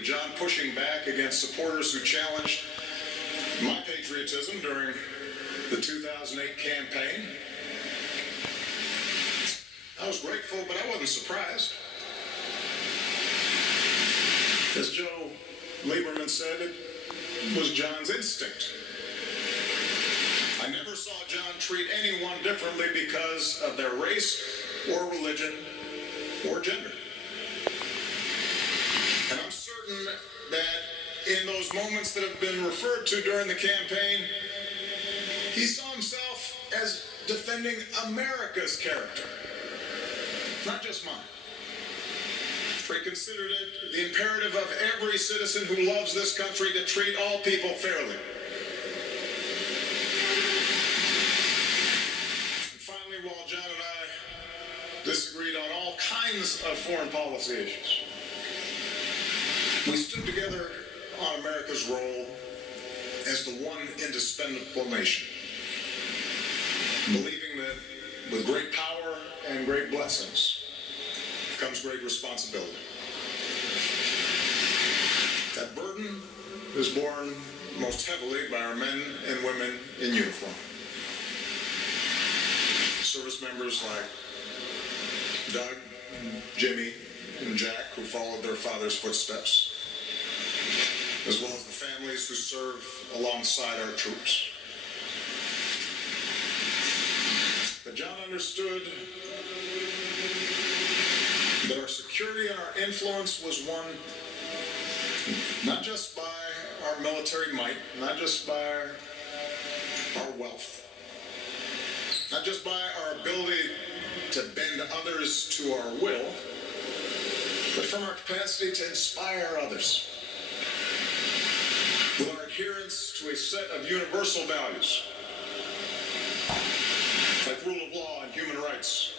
of John pushing back against supporters who challenged my patriotism during the 2008 campaign. I was grateful, but I wasn't surprised. As Joe Lieberman said, it was John's instinct. I never saw John treat anyone differently because of their race or religion or gender. And I'm certain that in those moments that have been referred to during the campaign, he saw himself as defending America's character, not just mine. For he considered it the imperative of every citizen who loves this country to treat all people fairly. And finally, while John and I disagreed on all kinds of foreign policy issues, we stood together on America's role as the one indispensable nation, believing that with great power and great blessings comes great responsibility. That burden is borne most heavily by our men and women in uniform. Service members like Doug, Jimmy, and Jack, who followed their father's footsteps, as well as the families who serve alongside our troops. But John understood that our security and our influence was won not just by our military might, not just by our wealth, not just by our ability to bend others to our will, but from our capacity to inspire others with our adherence to a set of universal values like rule of law and human rights,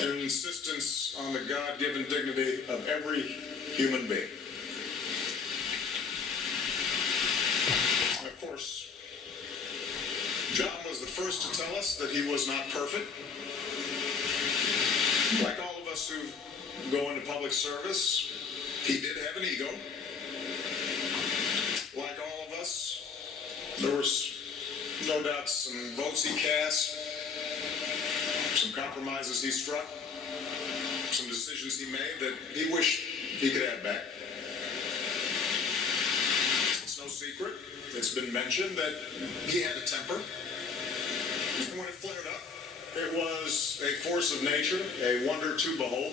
and an insistence on the God-given dignity of every human being. And of course, John was the first to tell us that he was not perfect. Like all of us who go into public service, he did have an ego. Like all of us, there was no doubt some votes he cast, some compromises he struck, some decisions he made that he wished he could add back. It's no secret, it's been mentioned that he had a temper. And when it flared up, it was a force of nature, a wonder to behold.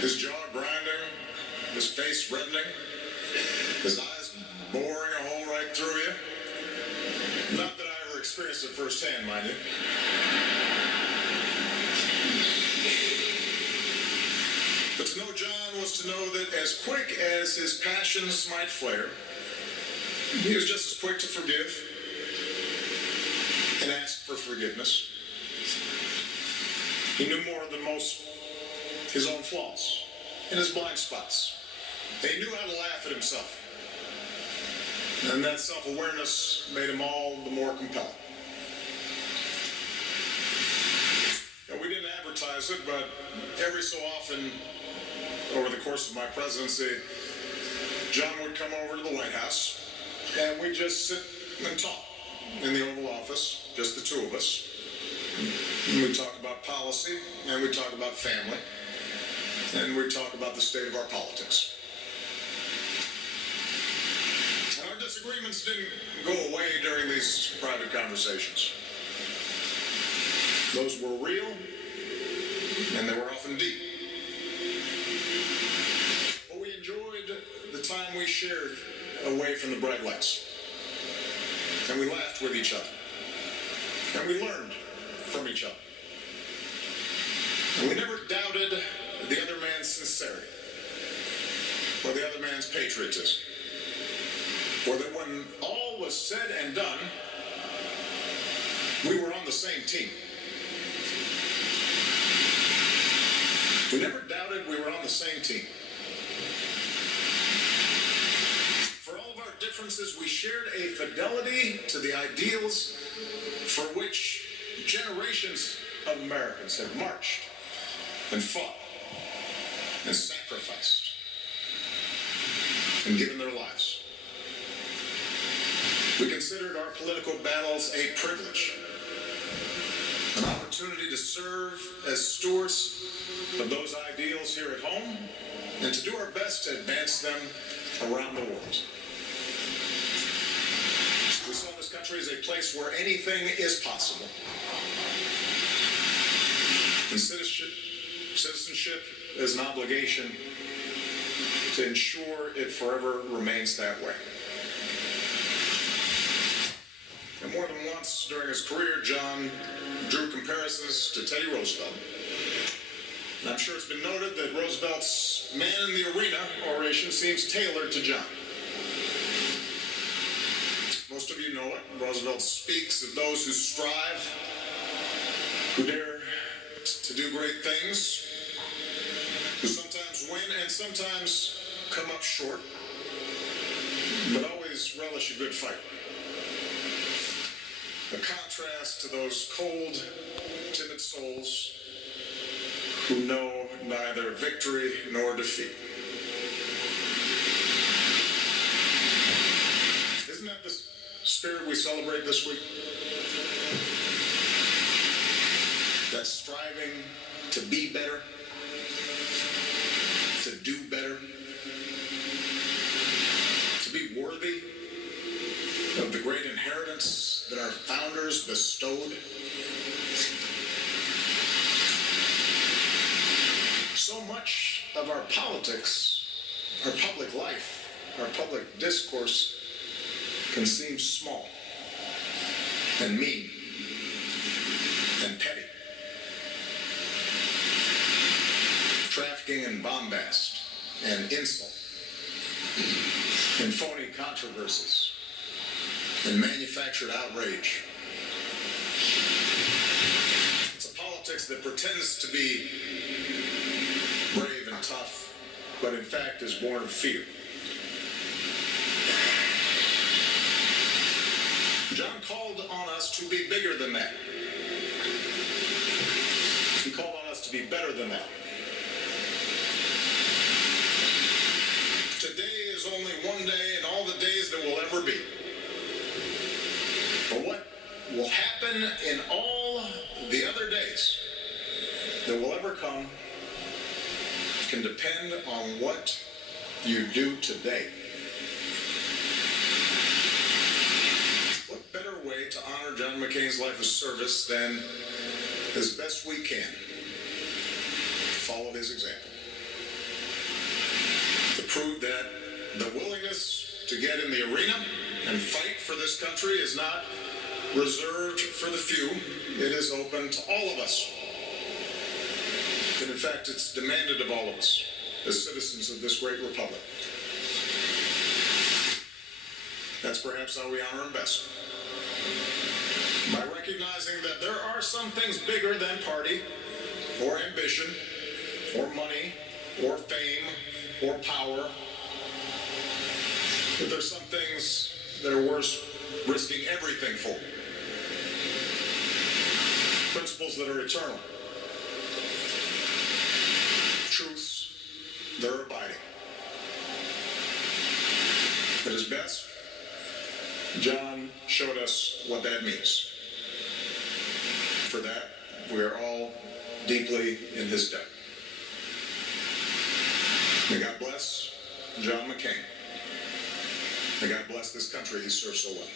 His jaw grinding, his face reddening, his eyes boring a hole right through you. Not that I ever experienced it firsthand, mind you. But to know John was to know that as quick as his passions might flare, he was just as quick to forgive and ask for forgiveness. He knew more than most his own flaws and his blind spots. He knew how to laugh at himself. And that self-awareness made him all the more compelling. And we didn't advertise it, but every so often over the course of my presidency, John would come over to the White House and we'd just sit and talk in the Oval Office, just the two of us. And we'd talk about policy, and we'd talk about family, and we'd talk about the state of our politics. And our disagreements didn't go away during these private conversations. Those were real, and they were often deep. But we enjoyed the time we shared away from the bright lights. And we laughed with each other. And we learned from each other. And we never doubted the other man's sincerity, or the other man's patriotism, or that when all was said and done, we were on the same team. We never doubted we were on the same team. For all of our differences, we shared a fidelity to the ideals for which generations of Americans have marched and fought and sacrificed and given their lives. We considered our political battles a privilege, an opportunity to serve as stewards of those ideals here at home and to do our best to advance them around the world. We saw this country as a place where anything is possible. And citizenship is an obligation to ensure it forever remains that way. And more than once during his career, John drew comparisons to Teddy Roosevelt. And I'm sure it's been noted that Roosevelt's man in the arena oration seems tailored to John. Most of you know it. Roosevelt speaks of those who strive, who dare to do great things, who sometimes win and sometimes come up short, but always relish a good fight. A contrast to those cold, timid souls who know neither victory nor defeat. Isn't that the spirit we celebrate this week? That striving to be better, to do better, to be worthy of the great inheritance that our founders bestowed. So much of our politics, our public life, our public discourse can seem small and mean and petty. Trafficking in bombast and insult and phony controversies and manufactured outrage. It's a politics that pretends to be brave and tough, but in fact is born of fear. John called on us to be bigger than that. He called on us to be better than that. Today is only one day in all the days that will ever be. But what will happen in all the other days that will ever come can depend on what you do today. What better way to honor John McCain's life of service than, as best we can, follow his example? To prove that the willingness to get in the arena and fight for this country is not reserved for the few. It is open to all of us. And in fact, it's demanded of all of us as citizens of this great republic. That's perhaps how we honor him best. By recognizing that there are some things bigger than party, or ambition, or money, or fame, or power. But there's some things that are worth risking everything for. Principles that are eternal. Truths that are abiding. At his best, John showed us what that means. For that, we are all deeply in his debt. May God bless John McCain. May God bless this country he served so well.